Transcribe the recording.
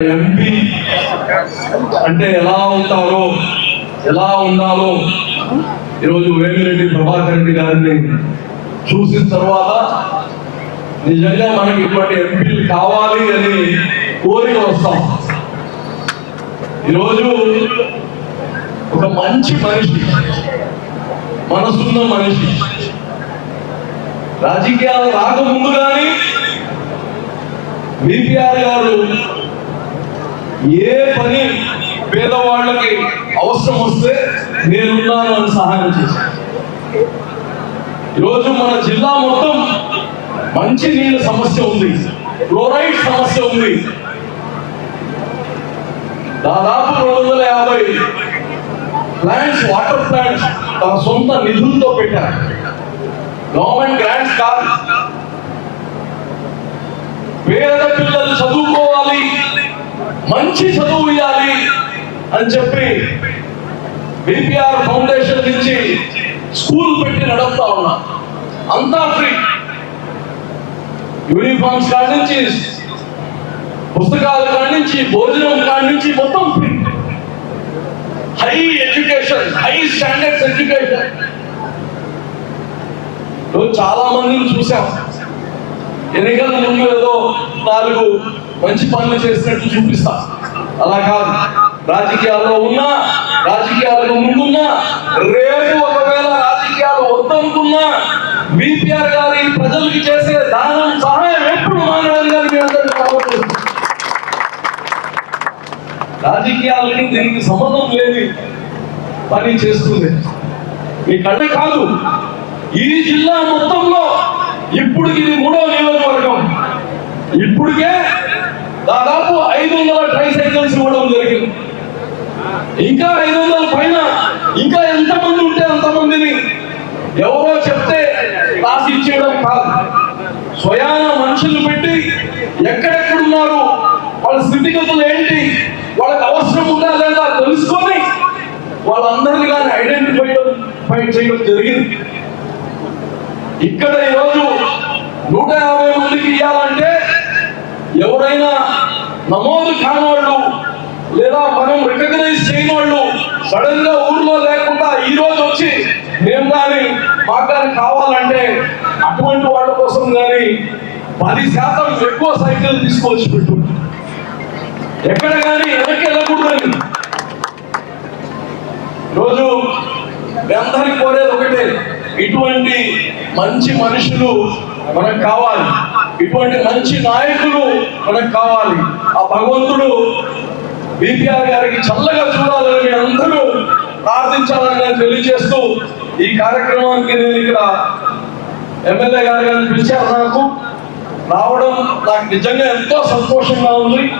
MP అంటే ఎలా ఉంటారో ఎలా ఉండాలో ఈరోజు వేమిరెడ్డి ప్రభాకర్ రెడ్డి గారిని చూసిన తర్వాత నిజంగా మనకి ఇటువంటి ఎంపీలు కావాలి అని కోరిక వస్తాం. ఈరోజు ఒక మంచి మనిషి మనసున్న మనిషి రాజకీయాలు రాకముందు కానీ బీపీఆర్ గారు ఏ పని పేదవాళ్ళకి అవసరం వస్తే నేనున్నాను అని సహాయం చేశాను. ఈరోజు మన జిల్లా మొత్తం మంచి నీళ్ళ సమస్య ఉంది క్లోరైడ్ సమస్య ఉంది. దాదాపు రెండు వందల యాభై ప్లాంట్స్ వాటర్ ప్లాంట్స్ తన సొంత నిధులతో పెట్టారు. గవర్నమెంట్ గ్రాంట్స్ కాదు. పేద మంచి చదువు ఇవ్వాలి అని చెప్పి బిపిఆర్ ఫౌండేషన్ నుంచి స్కూల్ పెట్టి నడుపుతా ఉన్నా. అంతా ఫ్రీ. యూనిఫామ్స్ కాడి నుంచి పుస్తకాల కాడి నుంచి భోజనం కాడి నుంచి మొత్తం free. High education high standards education. చాలా మందిని చూసాం ఎన్నికల ముందు ఏదో నాలుగు మంచి పనులు చేసినట్లు చూపిస్తా. అలా కాదు. రాజకీయాల్లో ఉన్నా రాజకీయాలకు ముందున్నా రేపు ఒకవేళ రాజకీయాలు వద్దనుకున్నా బీపీఆర్ గారి ప్రజలకి చేసే దానం సహాయం ఎప్పుడు మానవాళి గారు మీ అందరికీ కావచ్చు రాజకీయాలకి దీనికి సంబంధం లేని పని చేస్తుంది. మీ కళ్ళే కాదు. ఈ జిల్లా మొత్తంలో ఇప్పుడు ఇది మూడో నియోజకవర్గం. ఇప్పటికే దాదాపు ఐదు వందల ట్రై సైకిల్స్ ఇవ్వడం జరిగింది. ఇంకా ఐదు వందల పైన ఇంకా ఎంతమంది ఉంటే అంతమందిని ఎవరో చెప్తే రాసి ఇచ్చేయడం కాదు. స్వయాన మనుషులు పెట్టి ఎక్కడెక్కడున్నారు వాళ్ళ స్థితిగతులు ఏంటి వాళ్ళకి అవసరం ఉందా లేదా తెలుసుకొని వాళ్ళందరినీ కానీ ఐడెంటిఫై ఫైట్ చేయడం జరిగింది. ఇక్కడ ఈరోజు నూట యాభై మందికి ఇవ్వాలంటే ఎవరైనా నమోదు కాని వాళ్ళు లేదా మనం రికగ్నైజ్ చేయని వాళ్ళు సడన్గా ఊర్లో లేకుండా ఈ రోజు వచ్చి మేము కానీ మాకు కానీ కావాలంటే అటువంటి వాళ్ళ కోసం కానీ పది శాతం ఎక్కువ సైకిల్ తీసుకొచ్చి పెట్టు. ఎక్కడ కానీ వెనక్కి వెళ్ళకూడదని రోజు మీ అందరికి కోరేది ఒకటే ఇటువంటి మంచి మనుషులు మనకు కావాలి. ఇటువంటి మంచి నాయకులు మనకు కావాలి. ఆ భగవంతుడు బీపీఆర్ గారికి చల్లగా చూడాలని మీ అందరూ ప్రార్థించాలని నేను తెలియజేస్తూ ఈ కార్యక్రమానికి నేను ఇక్కడ ఎమ్మెల్యే గారు గారిని పిలిచారు నాకు. రావడం నాకు నిజంగా ఎంతో సంతోషంగా ఉంది.